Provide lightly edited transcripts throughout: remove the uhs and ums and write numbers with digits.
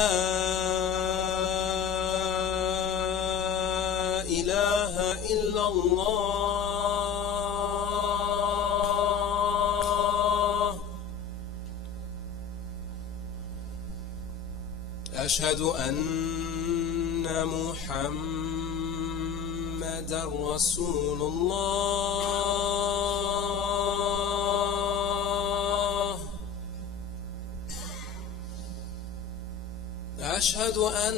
إله إلا الله. أشهد أن محمدا رسول الله. أشهد أن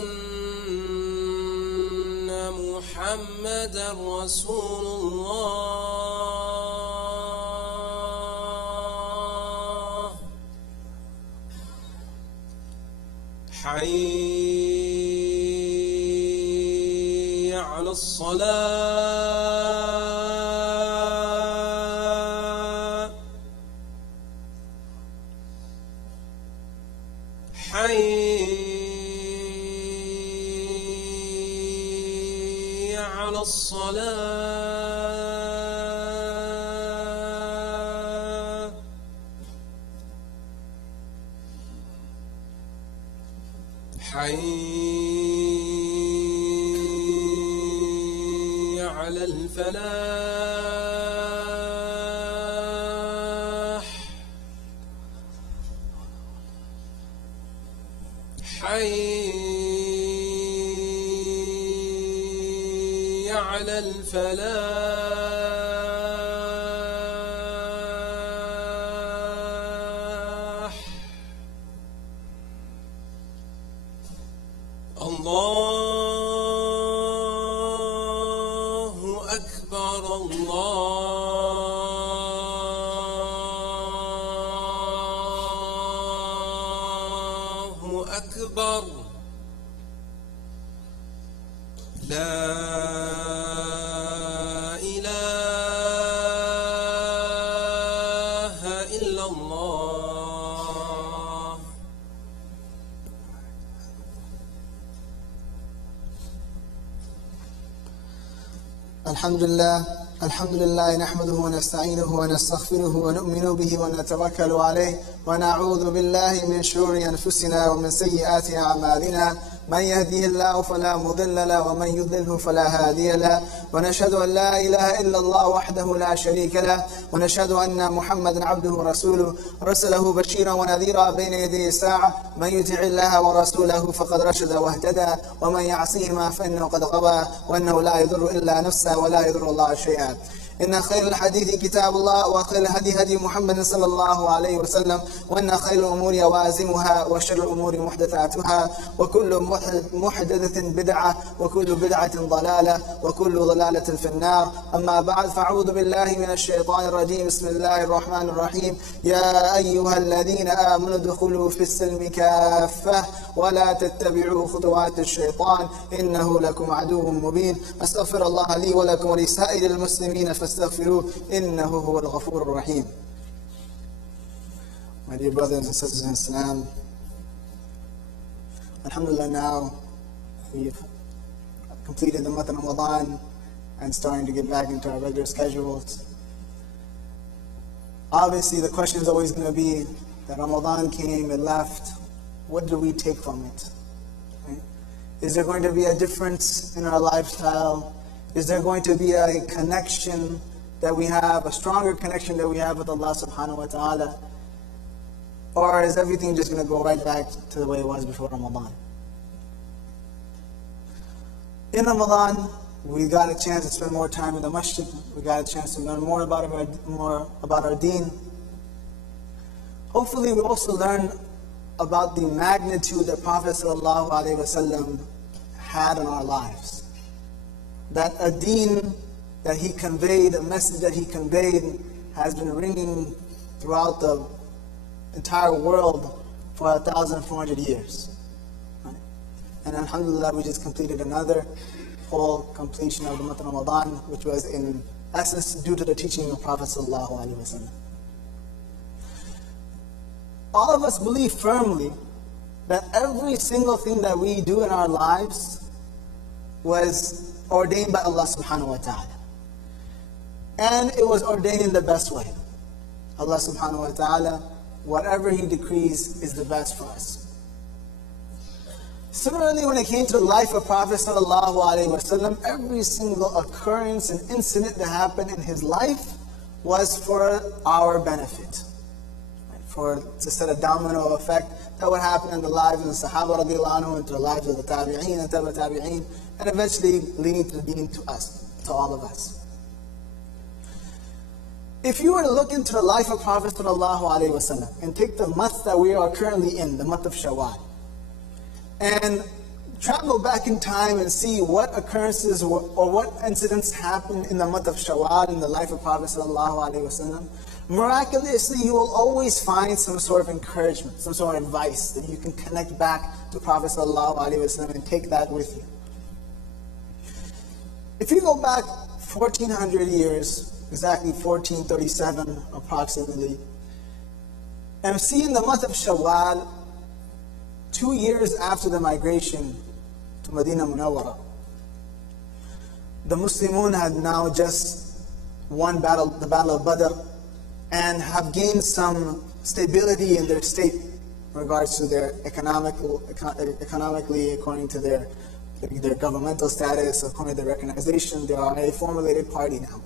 محمدا رسول الله. حي على الصلاة. على الصلاة. حي على الفلاح. على الفلاح. الله أكبر. الله أكبر. لا إله إلا الله. الحمد لله نحمده ونستعينه ونستغفره ونؤمن به ونتوكل عليه ونعوذ بالله من شرور أنفسنا ومن سيئات أعمالنا. من يهديه الله فلا مضل له ومن يضلله فلا هادي له، ونشهد أن لا إله إلا الله وحده لا شريك له، ونشهد أن محمدا عبده ورسوله رسله بشيرا ونذيرا بين يدي الساعة. من يطع الله ورسوله فقد رشد واهتدى، ومن يعصيهما فإنه قد غوى، وأنه لا يضر إلا نفسه ولا يضر الله شيئا. إن خير الحديث كتاب الله، وخير الهدي هدي محمد صلى الله عليه وسلم، وإن خير الأمور لوازمها، وشر الأمور محدثاتها، وكل محدثة بدعة، وكل بدعة ضلالة، وكل ضلالة في النار. أما بعد، فأعوذ بالله من الشيطان الرجيم. بسم الله الرحمن الرحيم. يا أيها الذين آمنوا ادخلوا في السلم كافة ولا تتبعوا خطوات الشيطان إنه لكم عدو مبين. أستغفر الله لي ولكم ولسائر المسلمين فاستغفروه إنه هو الغفور الرحيم. My dear brothers and sisters in Islam, Alhamdulillah, now we've completed the month of Ramadan and starting to get back into our regular schedules. Obviously, the question is always going to be that Ramadan came and left. What do we take from it? Right? Is there going to be a difference in our lifestyle? Is there going to be a connection that we have, a stronger connection that we have with Allah subhanahu wa ta'ala? Or is everything just going to go right back to the way it was before Ramadan? In Ramadan, we got a chance to spend more time in the masjid. We got a chance to learn more about our deen. Hopefully, we also learn about the magnitude that Prophet ﷺ had in our lives. That a deen that he conveyed, a message that he conveyed, has been ringing throughout the entire world for 1,400 years. Right? And alhamdulillah, we just completed another whole completion of the month of Ramadan, which was in essence due to the teaching of Prophet ﷺ. All of us believe firmly that every single thing that we do in our lives was ordained by Allah subhanahu wa ta'ala. And it was ordained in the best way. Allah subhanahu wa ta'ala, whatever He decrees is the best for us. Similarly, when it came to the life of Prophet sallallahu alaihi wasallam, every single occurrence and incident that happened in his life was for our benefit, to set a domino effect that would happen in the lives of the Sahaba radiallahu anhu, into the lives of the Tabi'een and Tabi'ut Tabi'een, and eventually leading to the deen to us, to all of us. If you were to look into the life of Prophet sallallahu alaihi wasallam and take the month that we are currently in, the month of Shawwal, and travel back in time and see what occurrences or what incidents happened in the month of Shawwal in the life of Prophet sallallahu alaihi wasallam, miraculously you will always find some sort of encouragement, some sort of advice that you can connect back to Prophet sallallahu alaihi wasallam and take that with you. If you go back 1400 years, exactly 1437 approximately, and see in the month of Shawwal, 2 years after the migration to Medina Munawwara, the Muslimun had now just won the Battle of Badr, and have gained some stability in their state in regards to their economically, according to their governmental status, according to their recognition. They are a formulated party now.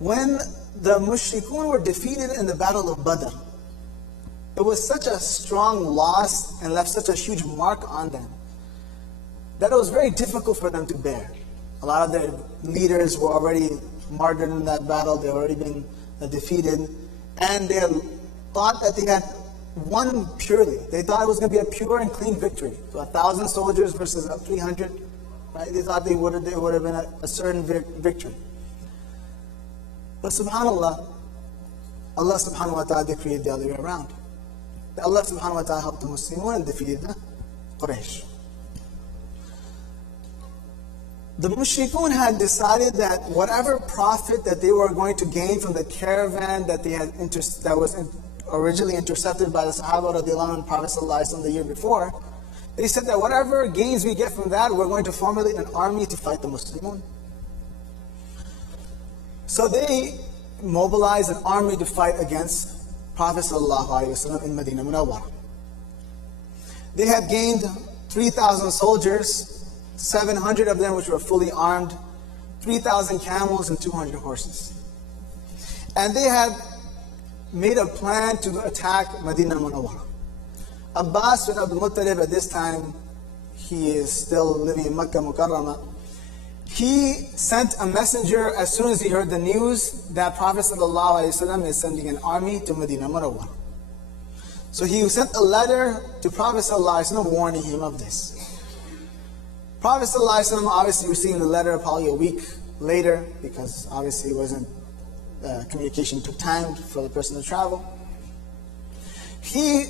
When the Mushrikun were defeated in the Battle of Badr, it was such a strong loss and left such a huge mark on them that it was very difficult for them to bear. A lot of their leaders were already martyred in that battle. They had already been defeated. And they thought that they had won purely. They thought it was going to be a pure and clean victory. So 1,000 soldiers versus 300. Right? They thought they would have been a certain victory. But subhanAllah, Allah subhanahu wa ta'ala decreed the other way around. Allah subhanahu wa ta'ala helped the Muslimun and defeated the Quraysh. The Mushrikun had decided that whatever profit that they were going to gain from the caravan that was originally intercepted by the Sahaba radiallahu anhu and Prophet sallallahu alaihi wasallam the year before, they said that whatever gains we get from that, we're going to formulate an army to fight the Muslimun. So they mobilized an army to fight against Prophet sallallahu alaihi wasallam in Medina Munawwara. They had gained 3,000 soldiers, 700 of them which were fully armed, 3,000 camels and 200 horses. And they had made a plan to attack Medina Munawwara. Abbas bin Abdul Muttalib at this time, he is still living in Makkah Mukarramah. He sent a messenger as soon as he heard the news that Prophet ﷺ is sending an army to Medina Munawwara. So he sent a letter to Prophet ﷺ warning him of this. Prophet ﷺ obviously received the letter probably a week later, because obviously it wasn't, communication took time for the person to travel. He,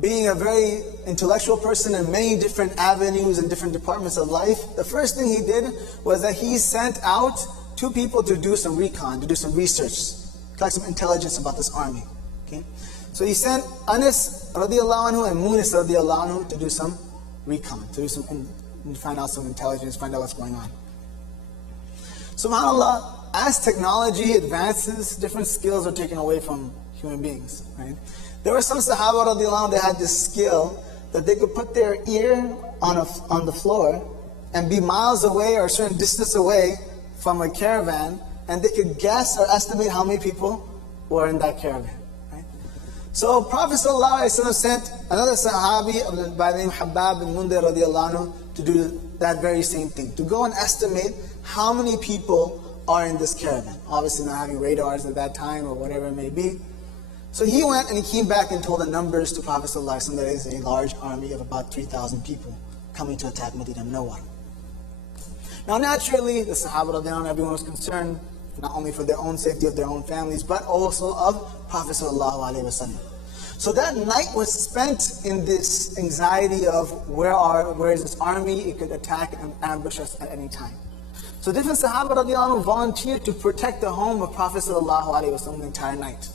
being a very intellectual person in many different avenues and different departments of life, the first thing he did was that he sent out 2 people to do some recon, to do some research, collect some intelligence about this army. Okay? So he sent Anas radiallahu anhu and Munis radiallahu anhu to do some recon, to do some find out some intelligence, find out what's going on. SubhanAllah, as technology advances, different skills are taken away from human beings. Right? There were some Sahaba radiallahu anhu that had this skill that they could put their ear on the floor and be miles away or a certain distance away from a caravan, and they could guess or estimate how many people were in that caravan. Right? So Prophet ﷺ sent another Sahabi by the name Habab bin Mundir radiallahu anhu to do that very same thing, to go and estimate how many people are in this caravan. Obviously not having radars at that time or whatever it may be. So he went and he came back and told the numbers to Prophet ﷺ that is a large army of about 3,000 people coming to attack Medina Munawwara. Now naturally, the Sahaba radiallahu anhu, everyone was concerned not only for their own safety of their own families, but also of Prophet ﷺ. So that night was spent in this anxiety of where is this army? It could attack and ambush us at any time. So different Sahaba radiallahu anhu volunteered to protect the home of Prophet ﷺ the entire night.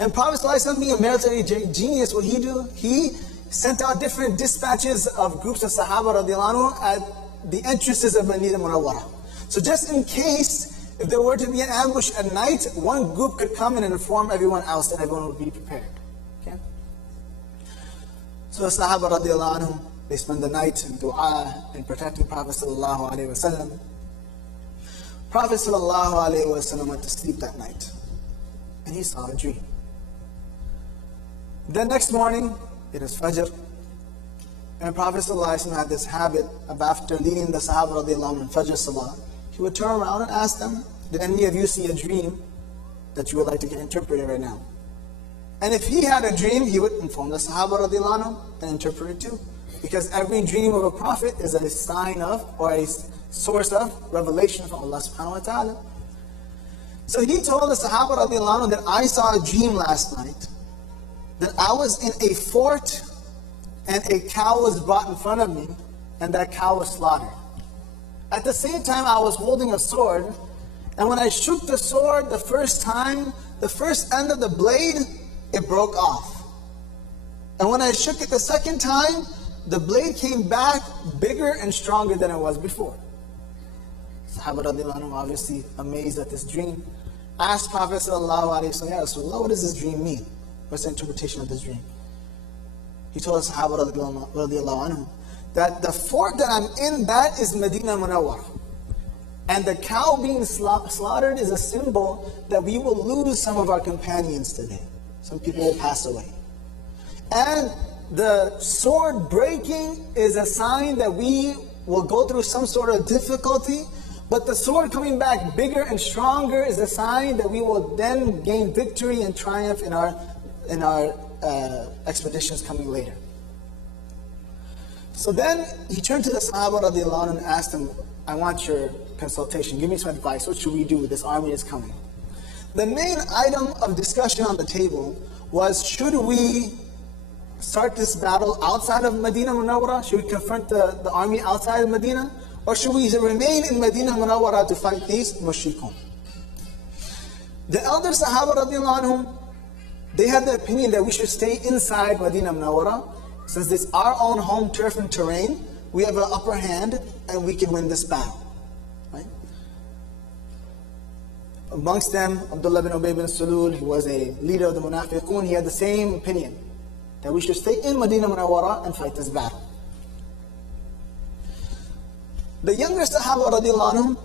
And Prophet ﷺ, being a military genius, what he do? He sent out different dispatches of groups of Sahaba radiallahu anhu at the entrances of Medina Munawwara. So just in case, if there were to be an ambush at night, one group could come in and inform everyone else, and everyone would be prepared. Okay? So the Sahaba radiallahu anhum, they spend the night in dua and protecting Prophet sallallahu alaihi wasallam. Prophet sallallahu alaihi wasallam went to sleep that night, and he saw a dream. The next morning, it is Fajr, and Prophet sallallahu alaihi wasallam had this habit of after leading the Sahaba radiallahu anhum in Fajr salah, he would turn around and ask them, did any of you see a dream that you would like to get interpreted right now? And if he had a dream, he would inform the Sahaba radiallahu anhum and interpret it too. Because every dream of a prophet is a sign of, or a source of revelation from Allah subhanahu wa ta'ala. So he told the Sahaba radiallahu anhu that I saw a dream last night, that I was in a fort and a cow was brought in front of me, and that cow was slaughtered. At the same time, I was holding a sword, and when I shook the sword the first time, the first end of the blade, it broke off. And when I shook it the second time, the blade came back bigger and stronger than it was before. Sahaba radiallahu anhu, obviously amazed at this dream, asked Prophet sallallahu alaihi wasallam, Ya Rasulullah, what does this dream mean? What's the interpretation of this dream? He told the Sahaba radiallahu anhu that the fort that I'm in, that is Medina Munawwara. And the cow being slaughtered is a symbol that we will lose some of our companions today. Some people will pass away. And the sword breaking is a sign that we will go through some sort of difficulty, but the sword coming back bigger and stronger is a sign that we will then gain victory and triumph in our expeditions coming later. So then he turned to the Sahaba radiallahu anhu and asked them, I want your consultation. Give me some advice. What should we do? This army is coming. The main item of discussion on the table was, should we start this battle outside of Medina Munawwara? Should we confront the army outside of Medina? Or should we remain in Medina Munawwara to fight these mushrikun? The elder Sahaba radiallahu anhum, they had the opinion that we should stay inside Medina Munawwara. Since it's our own home turf and terrain, we have an upper hand and we can win this battle. Right? Amongst them, Abdullah bin Ubay bin Salul, who was a leader of the Munafiqun, he had the same opinion, that we should stay in Medina Munawwara and fight this battle. The younger Sahaba radiallahu anhum,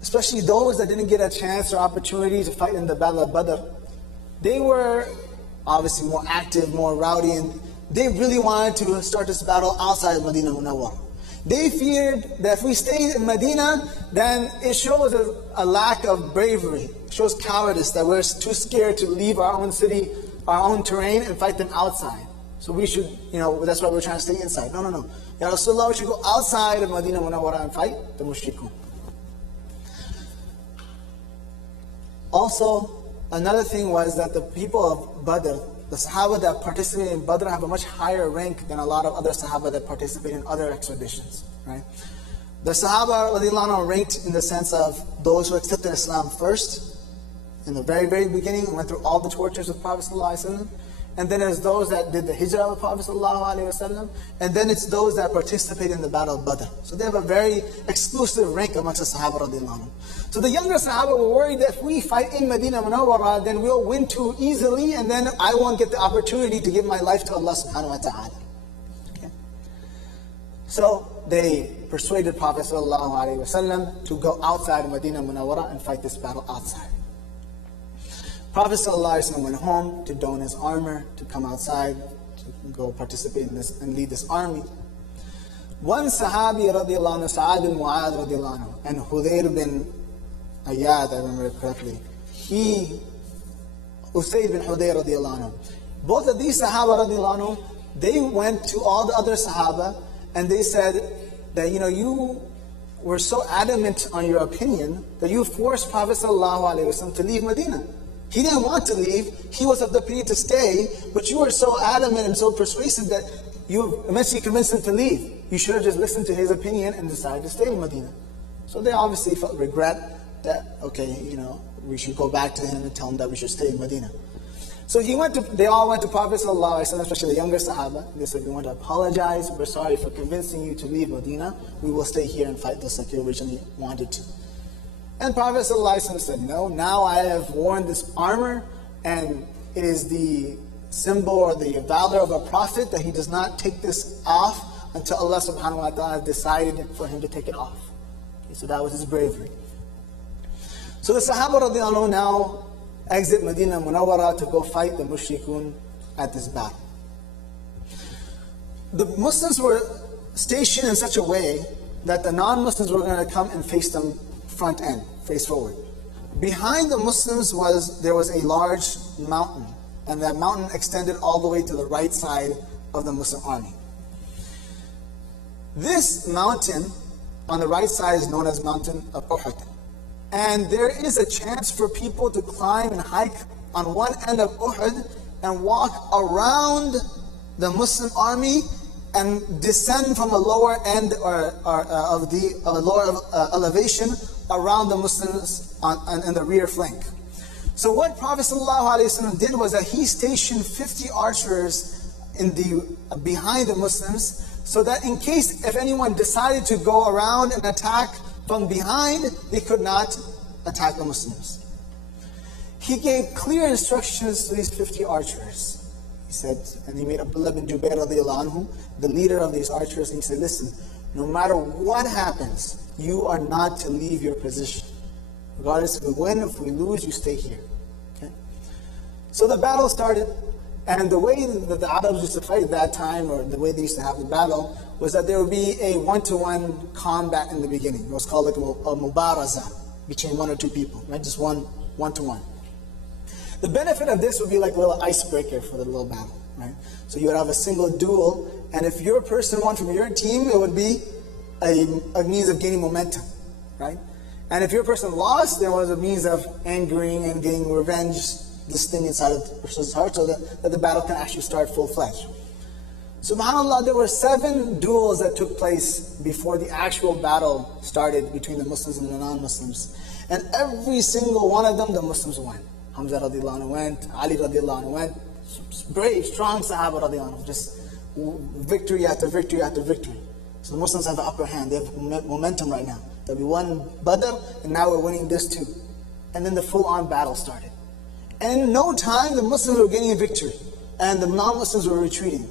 especially those that didn't get a chance or opportunity to fight in the Battle of Badr, they were obviously more active, more rowdy, and they really wanted to start this battle outside of Medina Munawwara. They feared that if we stayed in Medina, then it shows a lack of bravery. It shows cowardice, that we're too scared to leave our own city, our own terrain, and fight them outside. So we should, that's why we're trying to stay inside. No. Ya Rasulullah, we should go outside of Medina Munawwara and fight the mushrikun. Also, another thing was that the people of Badr, the Sahaba that participated in Badr, have a much higher rank than a lot of other Sahaba that participate in other expeditions. Right? The Sahaba radiallahu anhu ranked in the sense of those who accepted Islam first, in the very, very beginning, and went through all the tortures of Prophet ﷺ. And then there's those that did the hijrah of Prophet ﷺ. And then it's those that participated in the Battle of Badr. So they have a very exclusive rank amongst the Sahaba radiallahu anhu. So the younger Sahaba were worried that if we fight in Medina Munawwara, then we'll win too easily, and then I won't get the opportunity to give my life to Allah subhanahu wa ta'ala. Okay? So they persuaded Prophet ﷺ to go outside of Medina Munawwara and fight this battle outside. Prophet ﷺ went home to don his armor, to come outside, to go participate in this and lead this army. One Sahabi radiallahu anhu, Sa'ad bin Mu'adh radiallahu anhu, and Hudayr bin Ayyad, I remember it correctly, Usayd bin Hudayr radiallahu anhu, both of these Sahaba radiallahu anhu, they went to all the other Sahaba and they said that, you were so adamant on your opinion that you forced Prophet ﷺ to leave Medina. He didn't want to leave, he was of the opinion to stay, but you were so adamant and so persuasive that you eventually convinced him to leave. You should have just listened to his opinion and decided to stay in Medina. So they obviously felt regret that, we should go back to him and tell him that we should stay in Medina. So they all went to Prophet ﷺ, especially the younger Sahaba. They said, we want to apologize, we're sorry for convincing you to leave Medina. We will stay here and fight just like you originally wanted to. And Prophet ﷺ said, no, now I have worn this armor, and it is the symbol or the valor of a prophet that he does not take this off until Allah subhanahu wa ta'ala decided for him to take it off. Okay, so that was his bravery. So the Sahaba radiallahu anhu now exit Medina Munawwara to go fight the mushrikun at this battle. The Muslims were stationed in such a way that the non-Muslims were going to come and face them front end, face forward. Behind the Muslims there was a large mountain, and that mountain extended all the way to the right side of the Muslim army. This mountain on the right side is known as Mountain of Uhud. And there is a chance for people to climb and hike on one end of Uhud and walk around the Muslim army and descend from a lower end of a lower elevation around the Muslims in the rear flank. So what Prophet ﷺ did was that he stationed 50 archers behind the Muslims, so that in case if anyone decided to go around and attack from behind, they could not attack the Muslims. He gave clear instructions to these 50 archers. He said, and he made Abdullah bin Jubair radiallahu anhu the leader of these archers, and he said, listen, no matter what happens, you are not to leave your position. Regardless if we win, if we lose, you stay here. Okay? So the battle started, and the way that the Arabs used to fight at that time, or the way they used to have the battle, was that there would be a one-to-one combat in the beginning. It was called like a mubaraza, between one or two people, right? Just one-to-one. The benefit of this would be like a little icebreaker for the little battle, right? So you would have a single duel, and if your person won from your team, it would be a means of gaining momentum, right? And if your person lost, there was a means of angering and getting revenge, this thing inside of the person's heart, so that the battle can actually start full-fledged. SubhanAllah, there were 7 duels that took place before the actual battle started between the Muslims and the non-Muslims. And every single one of them, the Muslims won. Hamza radiallahu anhu went, Ali radiallahu anhu went, brave, strong Sahaba radiallahu anhu, just victory after victory after victory. So the Muslims have the upper hand, they have momentum right now. That we won Badr, and now we're winning this too. And then the full-on battle started. And in no time, the Muslims were getting a victory, and the non-Muslims were retreating.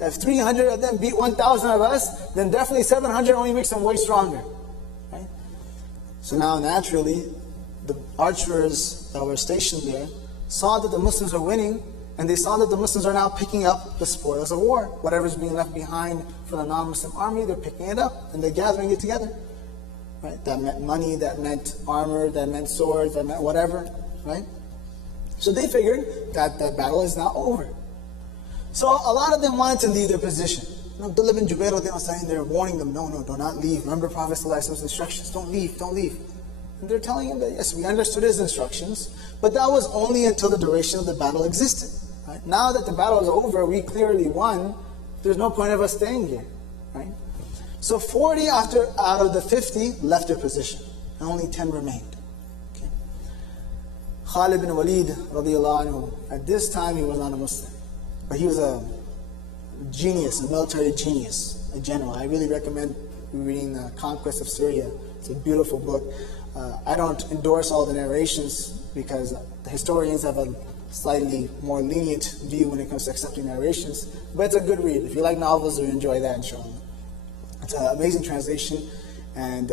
If 300 of them beat 1,000 of us, then definitely 700 only makes them way stronger. Right? So now naturally, the archers that were stationed there saw that the Muslims were winning, and they saw that the Muslims are now picking up the spoils of war. Whatever's being left behind for the non-Muslim army, they're picking it up, and they're gathering it together. Right? That meant money, that meant armor, that meant swords, that meant whatever. Right? So they figured that the battle is now over. So a lot of them wanted to leave their position. Abdullah bin Jubair, they're warning them, no, do not leave. Remember Prophet ﷺ's instructions, don't leave. And they're telling him that, yes, we understood his instructions, but that was only until the duration of the battle existed. Right? Now that the battle is over, we clearly won, there's no point of us staying here. Right? So 40 out of the 50 left their position, and only 10 remained. Okay. Khalid bin Walid, radiallahu anhu, at this time he was not a Muslim, but he was a genius, a military genius, a general. I really recommend reading The Conquest of Syria. It's a beautiful book. I don't endorse all the narrations because the historians have a slightly more lenient view when it comes to accepting narrations, but it's a good read. If you like novels, you'll enjoy that, inshallah. It's an amazing translation, and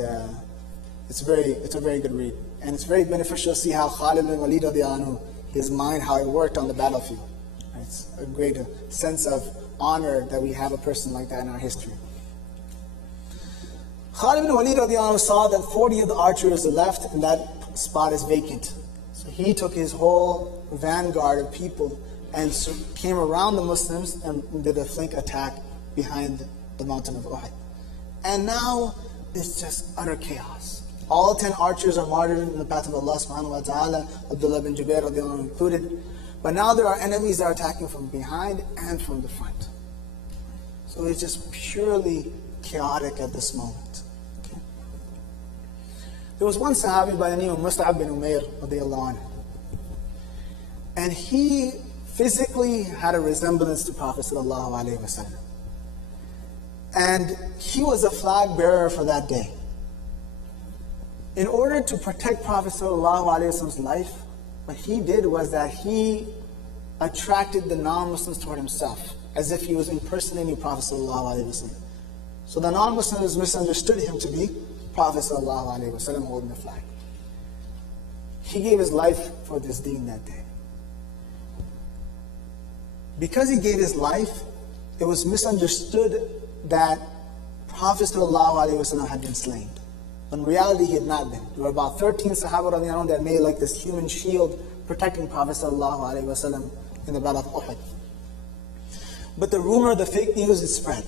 it's a very good read. And it's very beneficial to see how Khalid bin Walid, his mind, how it worked on the battlefield. It's a great sense of honor that we have a person like that in our history. Khalid bin Walid saw that 40 of the archers are left and that spot is vacant. So he took his whole vanguard of people and came around the Muslims and did a flank attack behind the mountain of Uhud. And now it's just utter chaos. All 10 archers are martyred in the path of Allah subhanahu wa ta'ala, Abdullah bin Jubair included. But now there are enemies that are attacking from behind and from the front. So it's just purely chaotic at this moment. Okay. There was one Sahabi by the name of Mus'ab bin Umair radiallahu anhu. And he physically had a resemblance to Prophet sallallahu alaihi wasallam. And he was a flag bearer for that day. In order to protect Prophet sallallahu alaihi wasallam's life, what he did was that he attracted the non-Muslims toward himself, as if he was impersonating Prophet ﷺ. So the non-Muslims misunderstood him to be Prophet ﷺ holding the flag. He gave his life for this deen that day. Because he gave his life, it was misunderstood that Prophet ﷺ had been slain. When in reality he had not been. There were about 13 Sahaba radiallahu anhum that made like this human shield protecting Prophet ﷺ in the Battle of Uhud. But the rumor, the fake news, is spread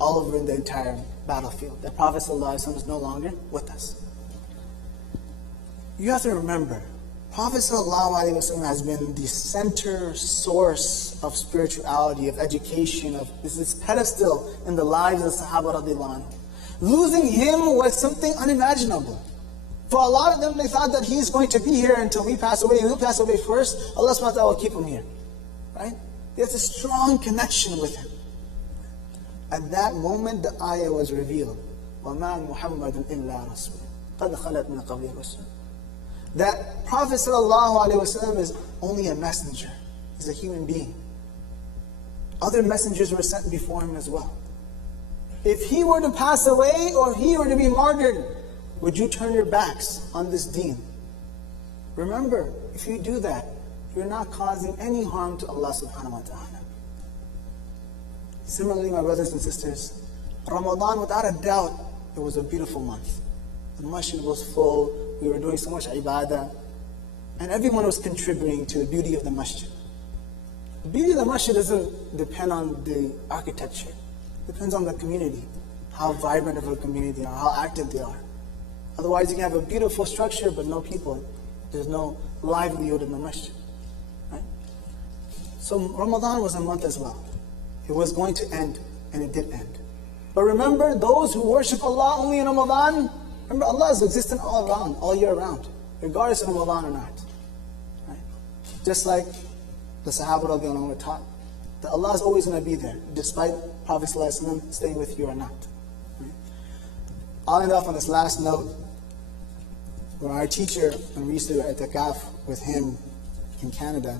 all over in the entire battlefield that Prophet ﷺ is no longer with us. You have to remember, Prophet ﷺ has been the center source of spirituality, of education, of this pedestal in the lives of the Sahaba radiallahu anhum. Losing him was something unimaginable. For a lot of them, they thought that he's going to be here until we pass away. We'll pass away first. Allah subhanahu wa ta'ala will keep him here. Right? There's a strong connection with him. At that moment, the ayah was revealed. وَمَا مُحَمَّدٌ إِلَّا رَسُولٌ قَدْ خَلَتْ مِنْ قَبْلِهِ الرُّسُلُ. That Prophet ﷺ is only a messenger. He's a human being. Other messengers were sent before him as well. If he were to pass away or he were to be martyred, would you turn your backs on this deen? Remember, if you do that, you're not causing any harm to Allah subhanahu wa ta'ala. Similarly, my brothers and sisters, Ramadan, without a doubt, it was a beautiful month. The masjid was full, we were doing so much ibadah, and everyone was contributing to the beauty of the masjid. The beauty of the masjid doesn't depend on the architecture. It depends on the community, how vibrant of a community they are, how active they are. Otherwise, you can have a beautiful structure, but no people. There's no livelihood in the masjid. Right? So Ramadan was a month as well. It was going to end, and it did end. But remember, those who worship Allah only in Ramadan, remember Allah is existent all around, all year round, regardless of Ramadan or not. Right? Just like the Sahaba radiallahu anhum were taught, that Allah is always going to be there, despite Prophet ﷺ staying with you or not. Right? I'll end off on this last note, where our teacher, when we used to do i'tikaf with him in Canada,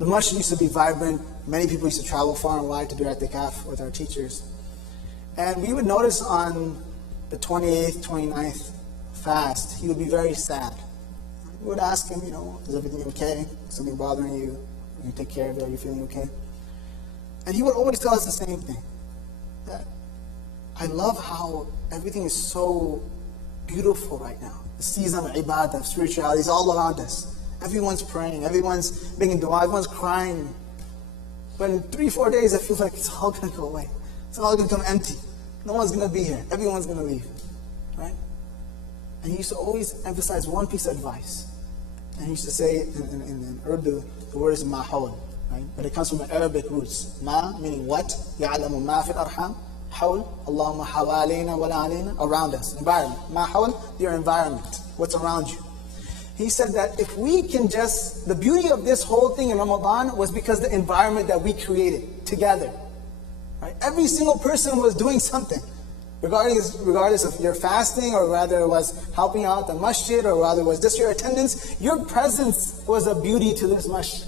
the masjid used to be vibrant. Many people used to travel far and wide to do i'tikaf with our teachers. And we would notice on the 28th, 29th fast, he would be very sad. We would ask him, is everything okay? Is something bothering you? You take care of it? Are you feeling okay? And he would always tell us the same thing. That I love how everything is so beautiful right now. The season of ibadah, of spirituality is all around us. Everyone's praying, everyone's making dua, everyone's crying. But in 3-4 days, I feel like it's all going to go away. It's all going to come empty. No one's going to be here. Everyone's going to leave. Right? And he used to always emphasize one piece of advice. And he used to say in Urdu, the word is mahawal. Right? But it comes from the Arabic roots. Ma, meaning what? Ya'lamu ma fil arham. Hawl, Allahumma hawalina wa la alayna. Around us. Environment. Mahawal, your environment. What's around you. He said that if we can just, the beauty of this whole thing in Ramadan was because the environment that we created together. Right? Every single person was doing something. Regardless of your fasting, or whether it was helping out the masjid, or whether it was just your attendance, your presence was a beauty to this masjid.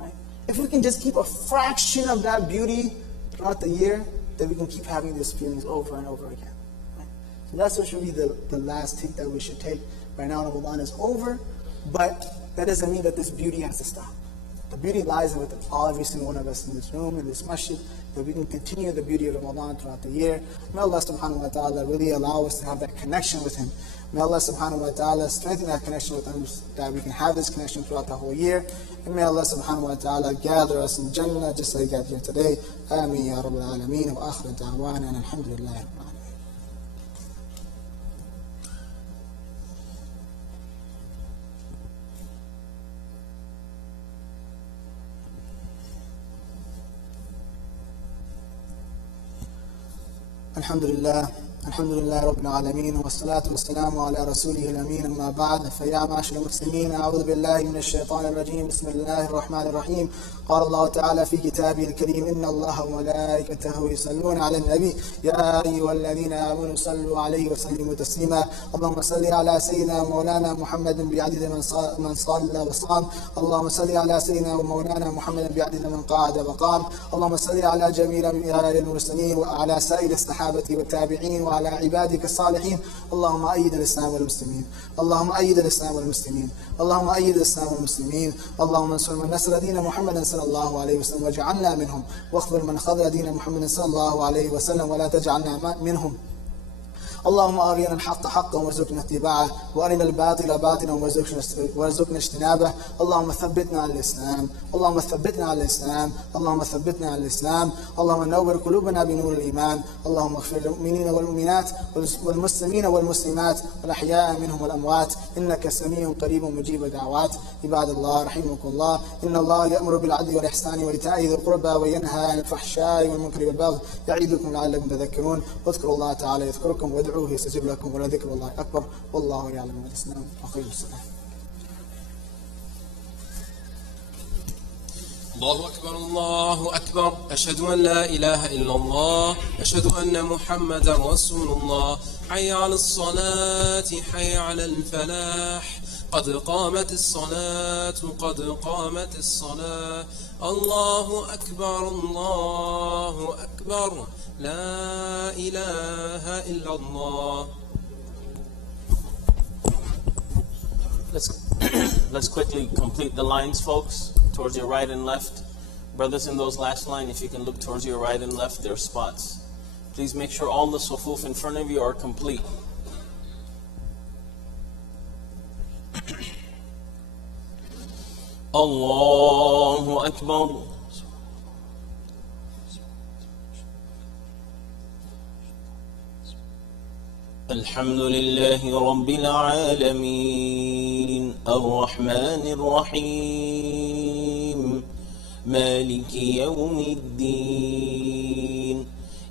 Right? If we can just keep a fraction of that beauty throughout the year, then we can keep having these feelings over and over again. Right? So that's what should be the last take that we should take. Right now Ramadan is over, but that doesn't mean that this beauty has to stop. The beauty lies with every single one of us in this room, in this masjid, that we can continue the beauty of Ramadan throughout the year. May Allah subhanahu wa ta'ala really allow us to have that connection with Him. May Allah subhanahu wa ta'ala strengthen that connection with Him, that we can have this connection throughout the whole year. And may Allah subhanahu wa ta'ala gather us in Jannah just like we got here today. Ameen ya Rabbil Alameen wa akhir da'wana and alhamdulillah. الحمد لله الحمد لله رب العالمين، والصلاة والسلام على رسوله الأمين. أما بعد، فيا معشر المسلمين، أعوذ بالله من الشيطان الرجيم. بسم الله الرحمن الرحيم. قال الله تعالى في كتابه الكريم: إن الله وملائكته يصلون على النبي يا أيها الذين آمنوا صلوا عليه وسلموا تسليما. اللهم صل على سيدنا ومولانا محمد بعدد من صلى وصام. اللهم صل على سيدنا ومولانا محمد بعدد من قعد وقام. اللهم صل على جميع المرسلين وعلى سائر الصحابة والتابعين وعلى عبادك الصالحين. اللهم أيد الإسلام والمسلمين، اللهم أيد الإسلام والمسلمين، اللهم أيد الإسلام والمسلمين. اللهم انصر من نصر دين محمد صلى الله عليه وسلم واجعلنا منهم، واخذل من خذل دين محمد صلى الله عليه وسلم ولا تجعلنا منهم. اللهم أرنا الحق حقا وارزقنا اتباعه، وأرنا الباطل باطلا وارزقنا اجتنابه. اللهم ثبتنا على الإسلام، اللهم ثبتنا على الإسلام، اللهم ثبتنا على الإسلام. اللهم نور قلوبنا بنور الإيمان. اللهم اغفر للمؤمنين والمؤمنات والمسلمين والمسلمات والأحياء منهم والأموات، إنك سميع قريب مجيب دعوات. عباد الله رحمكم الله، إن الله يأمر بالعدل والإحسان وإيتاء ذي القربى وينهى عن الفحشاء والمنكر والبغي يعظكم لعلكم تذكرون. واذكروا الله تعالى يذكركم وادعوه يستجب لكم ولذكر الله أكبر والله يعلم ما تصنعون. أقيموا الصلاة. الله أكبر الله أكبر. أشهد أن لا إله إلا الله، أشهد أن محمدا رسول الله. حي على الصلاة، حي على الفلاح، قد قامت الصلاة، قد قامت الصلاة. الله أكبر الله أكبر، لا إله إلا الله. Let's quickly complete the lines, folks, towards your right and left. Brothers in those last line, if you can look towards your right and left, there are spots. Please make sure all the sufuf in front of you are complete. Allahu Akbar. الحمد لله رب العالمين الرحمن الرحيم مالك يوم الدين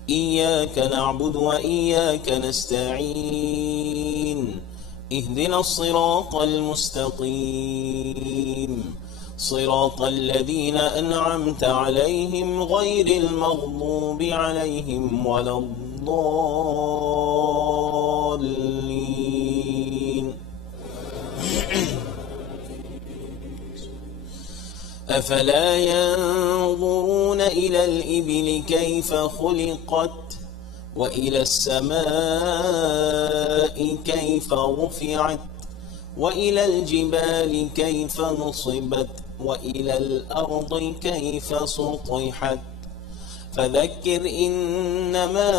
إياك نعبد وإياك نستعين اهدنا الصراط المستقيم صراط الذين أنعمت عليهم غير المغضوب عليهم ولا الضالين. أفلا ينظرون إلى الإبل كيف خلقت وإلى السماء كيف رفعت وإلى الجبال كيف نصبت وإلى الأرض كيف سطحت فذكر إنما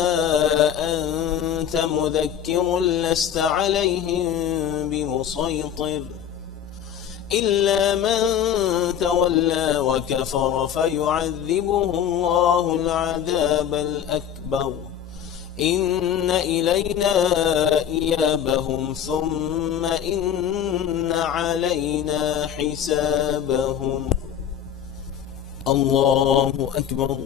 أنت مذكر لست عليهم بمسيطر إلا من تولى وكفر فيعذبه الله العذاب الأكبر إن إلينا إيابهم ثم إن علينا حسابهم. الله أكبر.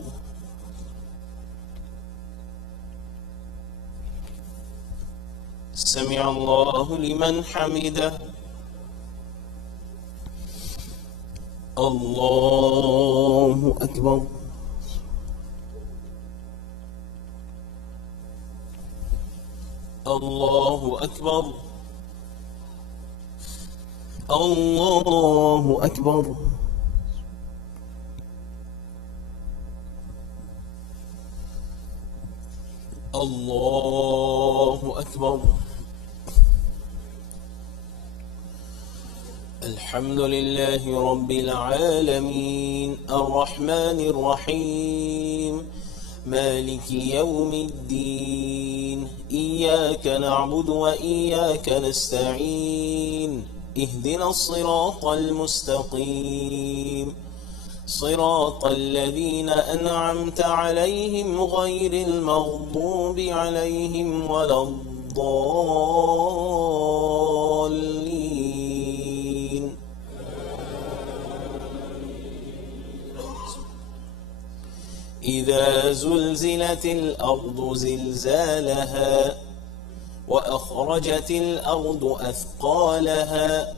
سمع الله لمن حمده. الله أكبر. الله أكبر. الله أكبر. الله أكبر. الحمد لله رب العالمين الرحمن الرحيم مالك يوم الدين إياك نعبد وإياك نستعين اهدنا الصراط المستقيم صراط الذين أنعمت عليهم غير المغضوب عليهم ولا الضالين. إذا زلزلت الأرض زلزالها وأخرجت الأرض أثقالها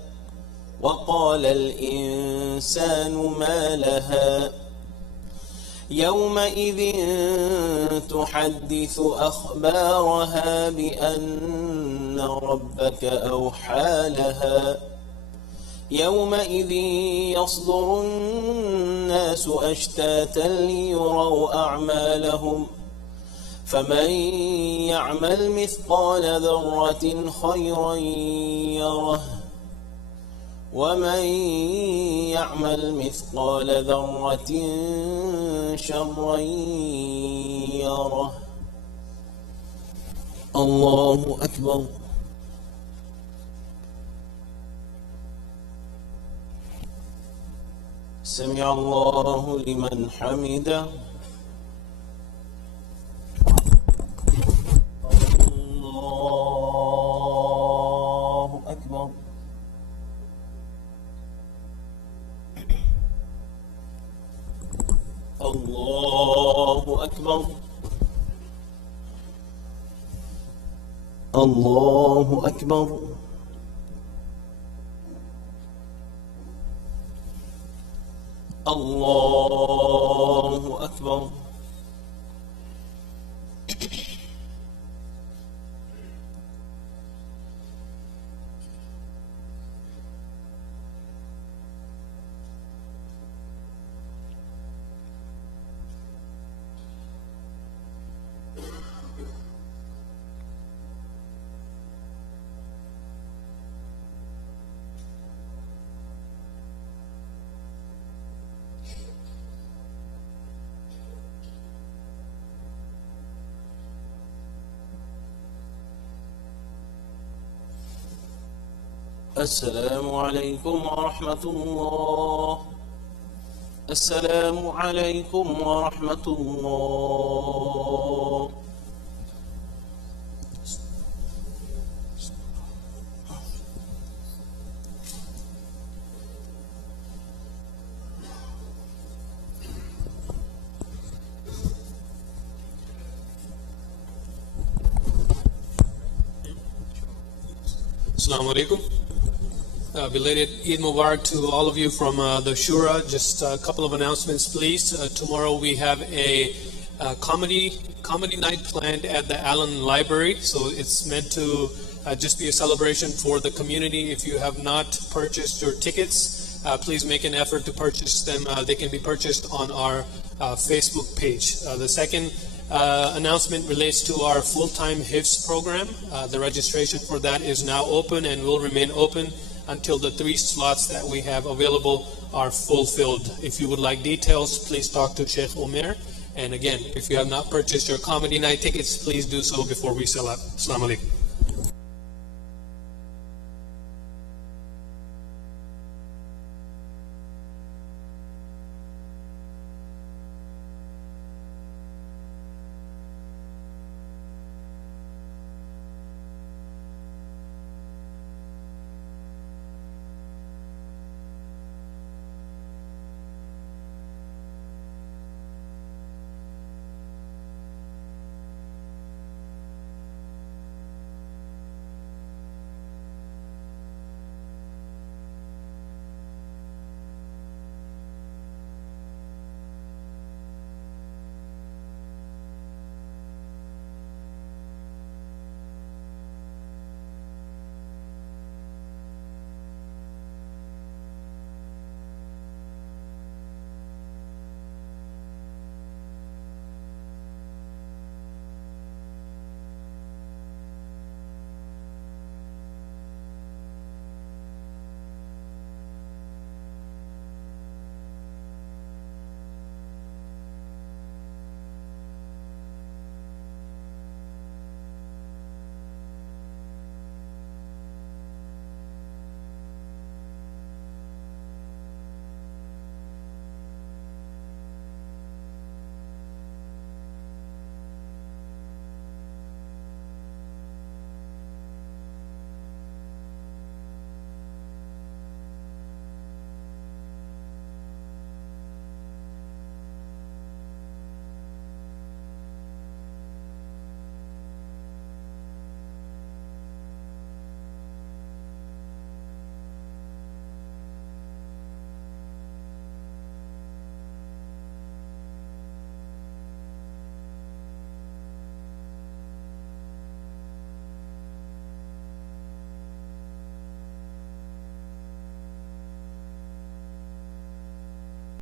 وقال الإنسان ما لها يومئذ تحدث أخبارها بأن ربك أوحى لها يومئذ يصدر الناس أشتاتا ليروا أعمالهم فمن يعمل مثقال ذرة خيرا يره ومن يعمل مثقال ذرة شرا يره. الله أكبر. سمع الله لمن حمده. الله أكبر. الله أكبر. الله أكبر. الله أكبر. السلام عليكم ورحمة الله. السلام عليكم ورحمة الله. Assalamu alaikum. Belated Eid Mubarak to all of you from the Shura. Just a couple of announcements, please. Tomorrow we have a comedy night planned at the Allen Library. So it's meant to just be a celebration for the community. If you have not purchased your tickets, please make an effort to purchase them. They can be purchased on our Facebook page. The second announcement relates to our full-time Hifz program. The registration for that is now open and will remain open until the 3 slots that we have available are fulfilled. If you would like details, please talk to Sheikh Omer. And again, if you have not purchased your comedy night tickets, please do so before we sell out. Assalamu alaikum.